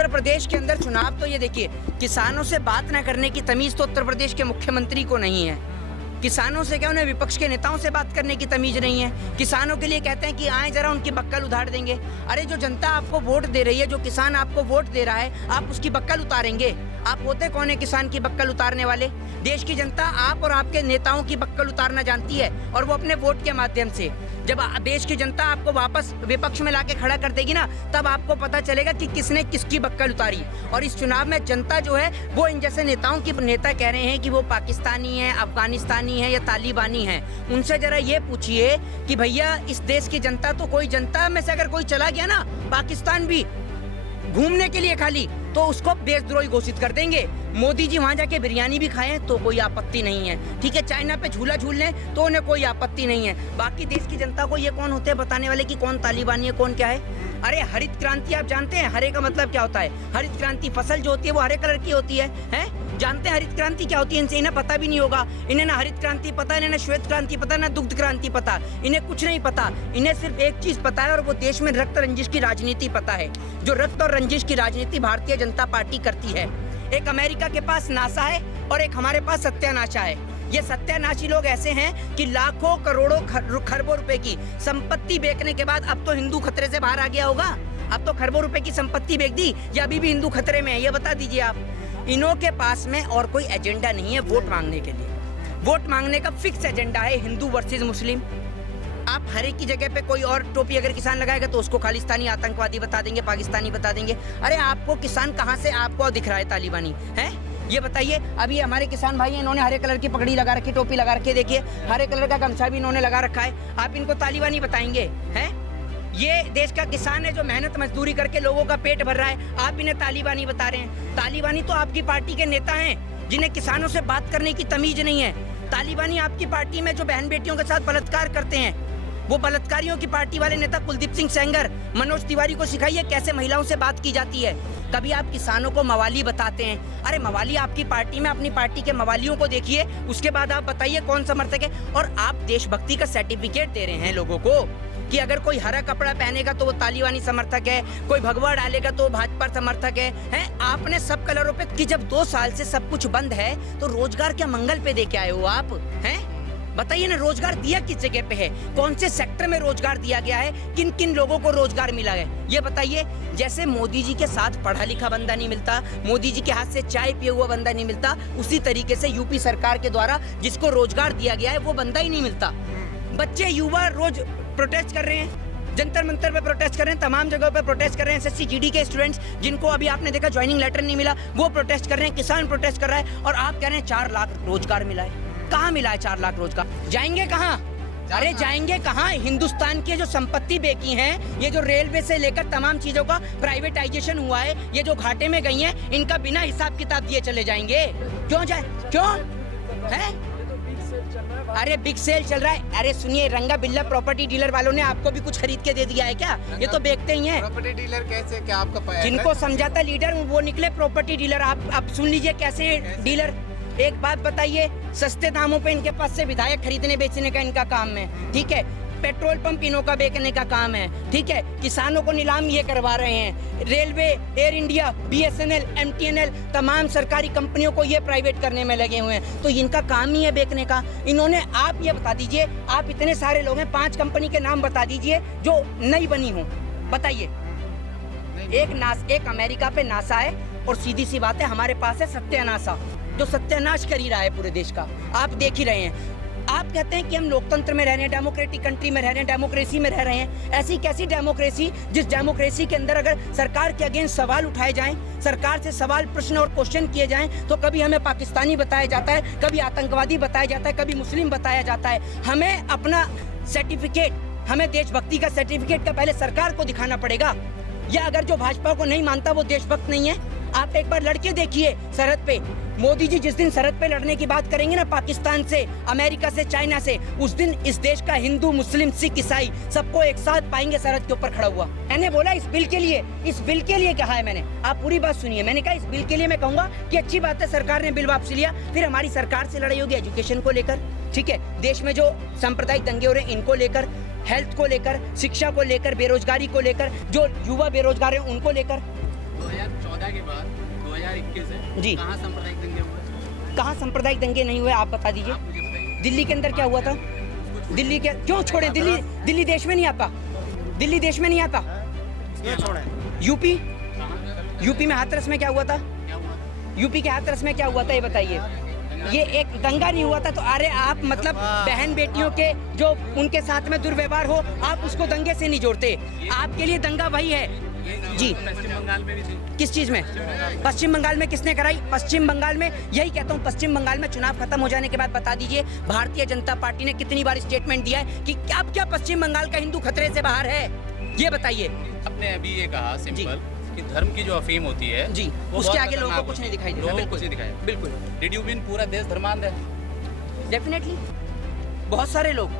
उत्तर प्रदेश के अंदर चुनाव तो ये देखिए, किसानों से बात ना करने की तमीज तो उत्तर प्रदेश के मुख्यमंत्री को नहीं है। किसानों से क्या, उन्हें विपक्ष के नेताओं से बात करने की तमीज नहीं है। किसानों के लिए कहते हैं कि आए जरा उनकी बक्कल उधार देंगे। अरे जो जनता आपको वोट दे रही है, जो किसान आपको वोट दे रहा है, आप उसकी बक्कल उतारेंगे? आप होते कौन है किसान की बक्कल उतारने वाले? देश की जनता आप और आपके नेताओं की बक्कल उतारना जानती है, और वो अपने वोट के माध्यम से। जब देश की जनता आपको वापस विपक्ष में लाके खड़ा कर देगी ना, तब आपको पता चलेगा कि किसने किसकी बक्कल उतारी। और इस चुनाव में जनता जो है वो इन जैसे नेताओं की, नेता कह रहे हैं कि वो पाकिस्तानी है, अफगानिस्तानी है या तालिबानी है, उनसे जरा ये पूछिए कि भैया इस देश की जनता तो, कोई जनता में से अगर कोई चला गया ना पाकिस्तान भी घूमने के लिए खाली, तो उसको देशद्रोही घोषित कर देंगे। मोदी जी वहां जाके बिरयानी भी खाएं तो कोई आपत्ति नहीं है, ठीक है। चाइना पे झूला झूल लें तो उन्हें कोई आपत्ति नहीं है। बाकी देश की जनता को ये कौन होते हैं बताने वाले कि कौन तालिबानी है, कौन क्या है? अरे हरित क्रांति आप जानते हैं? हरे का मतलब क्या होता है? हरित क्रांति, फसल जो होती है वो हरे कलर की होती है? जानते हैं हरित क्रांति क्या होती है? इनसे इन्हें पता भी नहीं होगा। इन्हें ना हरित क्रांति पता, इन्हें ना श्वेत क्रांति पता, ना दुग्ध क्रांति पता, इन्हें कुछ नहीं पता। इन्हें सिर्फ एक चीज पता है, और वो देश में रक्त रंजिश की राजनीति पता है। जो रक्त और रंजिश की राजनीति भारतीय जनता पार्टी करती है। एक अमेरिका के पास नासा है और एक हमारे पास सत्यानाशा है। ये सत्यानाशी लोग ऐसे हैं कि लाखों करोड़ों खरबों रुपए की संपत्ति बेचने के बाद अब तो हिंदू खतरे से बाहर आ गया होगा। अब तो खरबों रुपए की संपत्ति बेच दी, या अभी भी हिंदू खतरे में है, ये बता दीजिए आप। इन्हों के पास में और कोई एजेंडा नहीं है वोट मांगने के लिए। वोट मांगने का फिक्स एजेंडा है हिंदू वर्सेस मुस्लिम। आप हर एक की जगह पे कोई और टोपी अगर किसान लगाएगा तो उसको खालिस्तानी आतंकवादी बता देंगे, पाकिस्तानी बता देंगे। अरे आपको किसान कहाँ से आपको दिख रहा है तालिबानी है? ये बताइए। अभी हमारे किसान भाई हैं, इन्होंने हरे कलर की पगड़ी लगा रखी, टोपी लगा रखी, देखिए हरे कलर का गमछा भी इन्होंने लगा रखा है। आप इनको तालिबानी बताएंगे? हैं? ये देश का किसान है जो मेहनत मजदूरी करके लोगों का पेट भर रहा है, आप इन्हें तालिबानी बता रहे हैं? तालिबानी तो आपकी पार्टी के नेता हैं जिन्हें किसानों से बात करने की तमीज नहीं है। तालिबानी आपकी पार्टी में जो बहन बेटियों के साथ बलात्कार करते हैं, वो बलात्कारियों की पार्टी वाले नेता कुलदीप सिंह सेंगर, मनोज तिवारी को सिखाइए कैसे महिलाओं से बात की जाती है। कभी आप किसानों को मवाली बताते हैं? अरे मवाली आपकी पार्टी में, अपनी पार्टी के मवालियों को देखिए, उसके बाद आप बताइए कौन समर्थक है। और आप देशभक्ति का सर्टिफिकेट दे रहे हैं लोगों को कि अगर कोई हरा कपड़ा पहनेगा तो वो तालिबानी समर्थक है, कोई भगवा डालेगा तो भाजपा समर्थक है? आपने सब कलरों पे कि जब 2 साल से सब कुछ बंद है तो रोजगार क्या मंगल पे दे के आए हो आप? हैं? बताइए ना, रोजगार दिया किस जगह पे है? कौन से सेक्टर में रोजगार दिया गया है? किन किन लोगों को रोजगार मिला है, ये बताइए। जैसे मोदी जी के साथ पढ़ा लिखा बंदा नहीं मिलता, मोदी जी के हाथ से चाय पिया हुआ बंदा नहीं मिलता, उसी तरीके से यूपी सरकार के द्वारा जिसको रोजगार दिया गया है वो बंदा ही नहीं मिलता। बच्चे युवा रोज प्रोटेस्ट कर रहे हैं, जंतर मंतर पे प्रोटेस्ट कर रहे हैं, तमाम जगहों पे प्रोटेस्ट कर रहे हैं। एसएससी जीडी के स्टूडेंट्स जिनको अभी आपने देखा ज्वाइनिंग लेटर नहीं मिला, वो प्रोटेस्ट कर रहे हैं, किसान प्रोटेस्ट कर रहा है, और आप कह रहे हैं 4 लाख रोजगार मिला है। कहाँ मिला है 4 लाख रोजगार? जाएंगे कहाँ? अरे जाएंगे कहाँ? हिंदुस्तान की जो संपत्ति बेची है, ये जो रेलवे से लेकर तमाम चीजों का प्राइवेटाइजेशन हुआ है, ये जो घाटे में गई हैं, इनका बिना हिसाब किताब दिए चले जाएंगे। क्यों जाए? क्यों है? अरे बिग सेल चल रहा है। अरे सुनिए, रंगा बिल्ला प्रॉपर्टी डीलर वालों ने आपको भी कुछ खरीद के दे दिया है क्या? ये तो बेचते ही हैं। प्रॉपर्टी डीलर कैसे, क्या आपका जिनको समझाता लीडर वो निकले प्रॉपर्टी डीलर। आप सुन लीजिए कैसे डीलर। एक बात बताइए, सस्ते दामों पे इनके पास से विधायक खरीदने बेचने का इनका काम है, ठीक है। पेट्रोल पंप इनों का बेचने का काम है, ठीक है। किसानों को नीलाम ये करवा रहे हैं। Railway, air India, BSNL, MTNL, तमाम सरकारी कंपनियों को ये प्राइवेट करने में लगे हुए हैं, तो इनका काम ही है बेचने का। इन्होंने, आप ये बता दीजिए, आप इतने सारे लोग हैं, 5 कंपनी के नाम बता दीजिए जो नई बनी हो, बताइए। एक अमेरिका पे नासा है, और सीधी सी बात है हमारे पास है सत्यानाशा, जो सत्यानाश कर ही रहा है पूरे देश का। आप देख ही रहे हैं। आप कहते हैं कि हम लोकतंत्र में रह रहे हैं, डेमोक्रेटिक कंट्री में रह रहे हैं, डेमोक्रेसी में रह रहे हैं। ऐसी कैसी डेमोक्रेसी जिस डेमोक्रेसी के अंदर अगर सरकार के अगेंस्ट सवाल उठाए जाएं, सरकार से सवाल, प्रश्न और क्वेश्चन किए जाएं, तो कभी हमें पाकिस्तानी बताया जाता है, कभी आतंकवादी बताया जाता है, कभी मुस्लिम बताया जाता है। हमें अपना सर्टिफिकेट, हमें देशभक्ति का सर्टिफिकेट का पहले सरकार को दिखाना पड़ेगा, या अगर जो भाजपा को नहीं मानता वो देशभक्त नहीं है। आप एक बार लड़के देखिए सरहद पे। मोदी जी जिस दिन सरहद पे लड़ने की बात करेंगे ना, पाकिस्तान से, अमेरिका से, चाइना से, उस दिन इस देश का हिंदू, मुस्लिम, सिख, ईसाई सबको एक साथ पाएंगे सरहद के ऊपर खड़ा हुआ। मैंने बोला इस बिल के लिए कहा है मैंने। आप पूरी बात सुनिए। मैंने कहा इस बिल के लिए मैं कहूंगा कि अच्छी बात है सरकार ने बिल वापस लिया, फिर हमारी सरकार से लड़ाई होगी एजुकेशन को लेकर, ठीक है। देश में जो सांप्रदायिक दंगे हो रहे हैं इनको लेकर, हेल्थ को लेकर, शिक्षा को लेकर, बेरोजगारी को लेकर, जो युवा बेरोजगार है उनको लेकर। नोएडा के बाद 2021 है जी। कहाँ सांप्रदायिक दंगे हुए? कहाँ सांप्रदायिक दंगे नहीं हुए, आप बता दीजिए। आप मुझे बताइए। दिल्ली के अंदर क्या हुआ था? दिल्ली के क्यों छोड़े? दिल्ली देश में नहीं आता, दिल्ली देश में नहीं आता। क्यों छोड़े? यूपी कहाँ? यूपी में हाथरस में क्या हुआ था? क्या हुआ? यूपी के हाथरस में क्या हुआ था ये बताइए। ये एक दंगा नहीं हुआ था तो अरे आप मतलब बहन बेटियों के जो उनके साथ में दुर्व्यवहार हो आप उसको दंगे से नहीं जोड़ते। आपके लिए दंगा वही है जी। पश्चिम बंगाल में भी थी। किस चीज में? पश्चिम बंगाल में किसने कराई? पश्चिम बंगाल में यही कहता हूँ, पश्चिम बंगाल में चुनाव खत्म हो जाने के बाद बता दीजिए भारतीय जनता पार्टी ने कितनी बार स्टेटमेंट दिया है कि क्या पश्चिम बंगाल का हिंदू खतरे से बाहर है, ये बताइए। आपने अभी ये कहा सिंपल कि धर्म की जो अफीम होती है जी, वो उसके बहुत आगे लोगों को खतरनाक कुछ नहीं होती दिखाई है। देता। लोगों को कुछ नहीं दिखाई। बिल्कुल डिड यू मीन पूरा देश धर्मांध है? डेफिनेटली बहुत सारे लोग,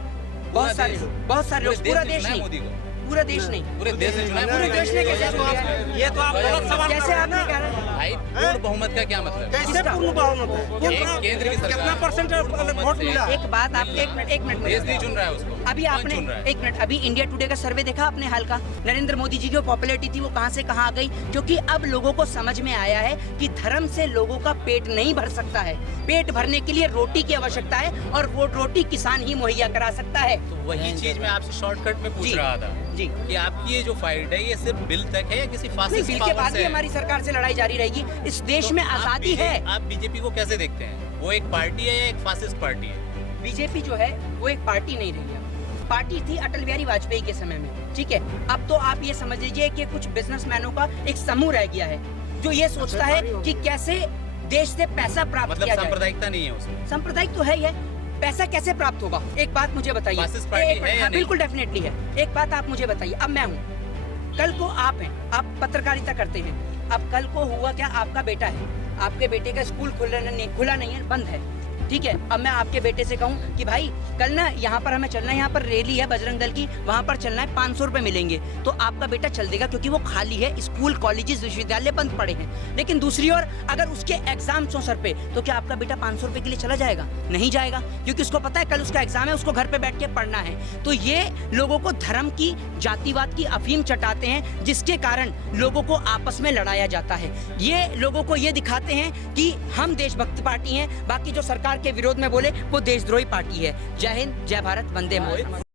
बहुत सारे लोग, पूरा देश नहीं, मोदी को पूरा देश नहीं, पूरे देश ने चुना है। पूरे देश ने कैसे चुना है? ये तो आप गलत सवाल कैसे आपने कहा है? भाई पूर्ण बहुमत का क्या मतलब? कैसे पूर्ण बहुमत है? एक केंद्र की सरकार कितना परसेंट वोट मिला? एक बात आप एक मिनट देश नहीं चुन रहा है उसको। अभी कौन आपने चुन रहा है? एक मिनट, अभी इंडिया टुडे का सर्वे देखा आपने हाल का? नरेंद्र मोदी जी की जो पॉपुलैरिटी थी वो कहां से कहां आ गई? क्योंकि अब लोगों को समझ में आया है कि धर्म से लोगों का पेट नहीं भर सकता है। पेट भरने के लिए रोटी की आवश्यकता है और वो रोटी किसान ही मुहैया करा सकता है। तो वही चीज मैं आपसे शॉर्टकट में पूछ जी, रहा था जी। कि आपकी ये जो फाइट है ये सिर्फ बिल तक है या किसी नहीं, फासिस्ट बिल के पावर बाद से भी है? हमारी सरकार से लड़ाई जारी रहेगी। इस देश तो में आप आजादी है। आप बीजेपी को कैसे देखते हैं? वो एक पार्टी है या एक फासिस्ट पार्टी है? बीजेपी जो है वो एक पार्टी नहीं रही है। पार्टी थी अटल बिहारी वाजपेयी के समय में, ठीक है। अब तो आप ये समझ लीजिए कि कुछ बिजनेसमैनों का एक समूह रह गया है जो ये सोचता है कि कैसे देश से पैसा प्राप्त मतलब किया जाए। सांप्रदायिकता नहीं है उसमें। सांप्रदायिक तो है ही है, पैसा कैसे प्राप्त होगा? एक बात मुझे बताइए। फासिस्ट पार्टी है या हाँ, नहीं? बिल्कुल डेफिनेटली है। एक बात आप मुझे बताइए, अब मैं हूँ, कल को आप हैं, आप पत्रकारिता करते हैं। अब कल को हुआ क्या, आपका बेटा है, आपके बेटे का स्कूल खुला नहीं है, बंद है, ठीक है। अब मैं आपके बेटे से कहूँ कि भाई कल ना यहाँ पर हमें चलना है, यहाँ पर रैली है बजरंग दल की, वहाँ पर चलना है, 500 रुपये मिलेंगे, तो आपका बेटा चल देगा क्योंकि वो खाली है, स्कूल कॉलेजेस विश्वविद्यालय बंद पड़े हैं। लेकिन दूसरी ओर अगर उसके एग्जाम्स हो सर पे, तो क्या आपका बेटा 500 रुपये के लिए चला जाएगा? नहीं जाएगा, क्योंकि उसको पता है कल उसका एग्जाम है, उसको घर पे बैठ के पढ़ना है। तो ये लोगों को धर्म की, जातिवाद की अफीम चटाते हैं, जिसके कारण लोगों को आपस में लड़ाया जाता है। ये लोगों को ये दिखाते हैं कि हम देशभक्त पार्टी हैं, बाकी जो सरकार के विरोध में बोले वो देशद्रोही पार्टी है। जय हिंद, जय भारत, वंदे मातरम।